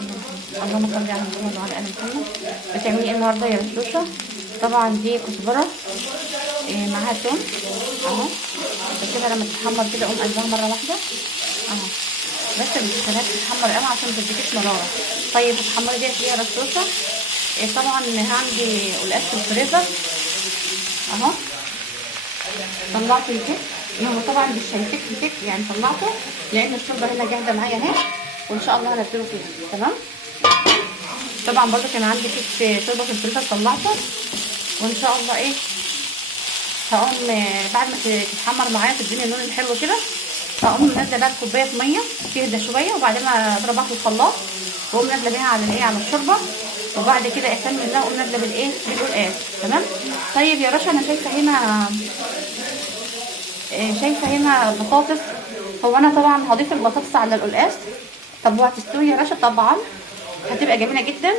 اللهم صل على محمد وعلى ال محمد. بتعملي ايه النهارده يا رشوشه؟ طبعا دي كزبره معاها توم اهو كده. لما تتحمر كده اقوم قلبها مره واحده اهو، بس مش تخليها تتحمر قوي عشان ما تديكيش مراره. طيب التحمري ديت ليه يا رشوشه؟ طبعا عندي قلقاس في الفريزر اهو، طلعت الكيك. هو طبعا مش هيتك كيك يعني، طلعته لان الشوربه هنا جاهزه معايا اهي، وان شاء الله هنزله فيها. تمام. طبعا برضه كان عندي كيك شوربه في الفريزر طلعته، وان شاء الله ايه هقوم بعد ما تتحمر معايا تديني اللون الحلو كده، هقوم نازله بقى كوبايه ميه تهدى شويه، وبعدين اضربها في الخلاط واقوم نازله بيها على الايه على الشوربه، وبعد كده اهتم بالله اقوم نازله بالايه بالقلقاس. تمام. طيب يا رشا انا شايفه هنا بطاطس. هو انا طبعا هضيف البطاطس على القلقاس. طب وهتستوي يا رشا؟ طبعا هتبقى جميله جدا،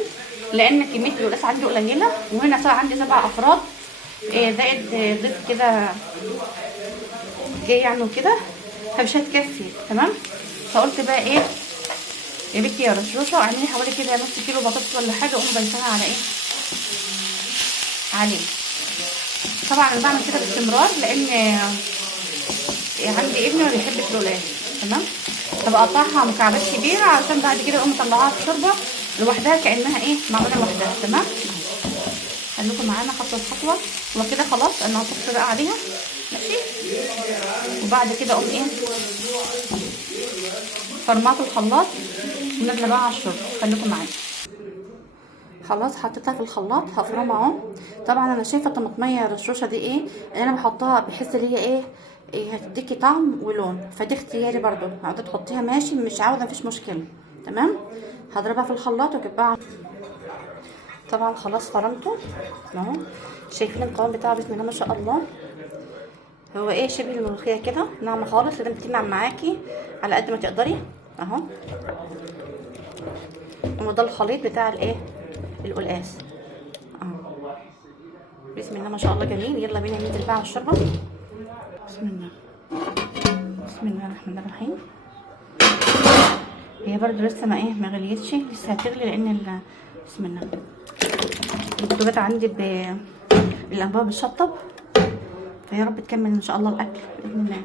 لان كميه القلقاس عندي قليله، وهنا عندي 7 افراد زائد ضيف كده جاي يعني وكده، فمش هتكفي. تمام. فقلت بقى ايه يا بنتي يا رشوشه اعملي حوالي كده نص كيلو بطاطس ولا حاجه، اقوم ضيفها على ايه عليه. طبعا انا بعمل كده باستمرار لان عندي ابني ما بيحبش القلقاس. تمام. فبقطعها مكعبات كبيره عشان بعد كده اقوم مطلعاها في الشوربه لوحدها كانها ايه معموله لوحدها. تمام. خليكم معانا خطوه بخطوه. وكده خلاص انا هحط بقى عليها ماشي، وبعد كده اقوم ايه فرماته الخلاط ونازله بقى على الشوربه. خليكم معانا. خلاص حطيتها في الخلاط هفرمها اهو. طبعا انا شايفه الطماطميه الرشوشه دي ايه انا بحطها بحس ان هي ايه هتديكي طعم ولون، فدي اختياري برضو، عاوزه تحطيها ماشي، مش عاوزه مفيش مشكله. تمام. هضربها في الخلاط واجيبها. طبعا خلاص فرمته اهو، شايفين القوام بتاعه بسم الله ما شاء الله. هو ايه شبه الملوخيه كده، ناعمه خالص، لازم تنعم معاكي على قد ما تقدري اهو. وده الخليط بتاع الايه القلقاس اهو، بسم الله ما شاء الله جميل. يلا بينا ننزل بقى على الشوربه. بسم الله الرحمن الرحيم. هي برضو لسه ما غليتش، لسه هتغلي لان بسم الله الكتوبات عندي الانبوبه بتشطب، فيا رب تكمل ان شاء الله الاكل باذن الله.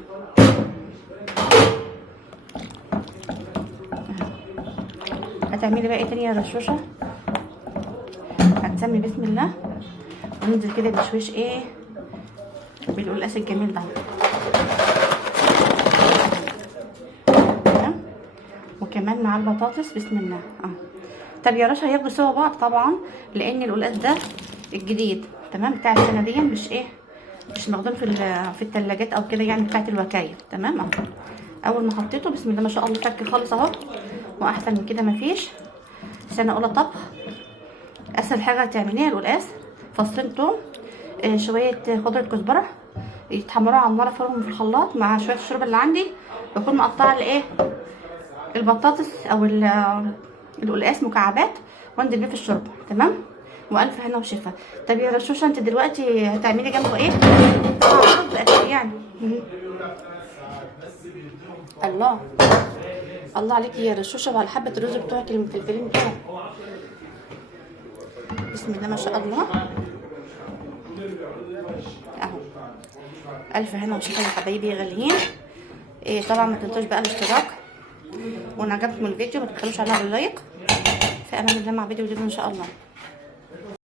هتعملي بقى ايه تاني يا رشوشه؟ هتسمي بسم الله وننزل كده بشويش ايه بالقلقاس الجميل ده، وكمان مع البطاطس بسم الله طب يا رشا هياخدوا سوا بعض طبعا لان القلقاس ده الجديد تمام بتاع السنه دي، مش مخزون في الثلاجات او كده يعني بتاعت الوكايه. تمام اهو. اول ما حطيته بسم الله ما شاء الله فك خالص اهو، واحسن من كده مفيش. سنه اولى طبخ اسهل حاجه تعمليها القلقاس، فصين توم شويه خضره كزبره يتحمروا على النار، افرمهم في الخلاط مع شويه الشوربه اللي عندي، بكون مقطعه الايه البطاطس او القلقاس مكعبات وانزل بيه في الشوربه. تمام. والف هنا وشفا. طب يا رشوشه انت دلوقتي هتعملي جنبه ايه؟ يعني الله عليكي يا رشوشه وعلى حبه الرز بتوعك المفلفلين دول بسم الله ما شاء الله اهو. الف هنا وشفا يا حبايبي غاليين. طبعا ما تنسوش بقى الاشتراك، وان عجبكم الفيديو ما تبخلوش عليها باللايك. في امان الله مع فيديو جديد ان شاء الله.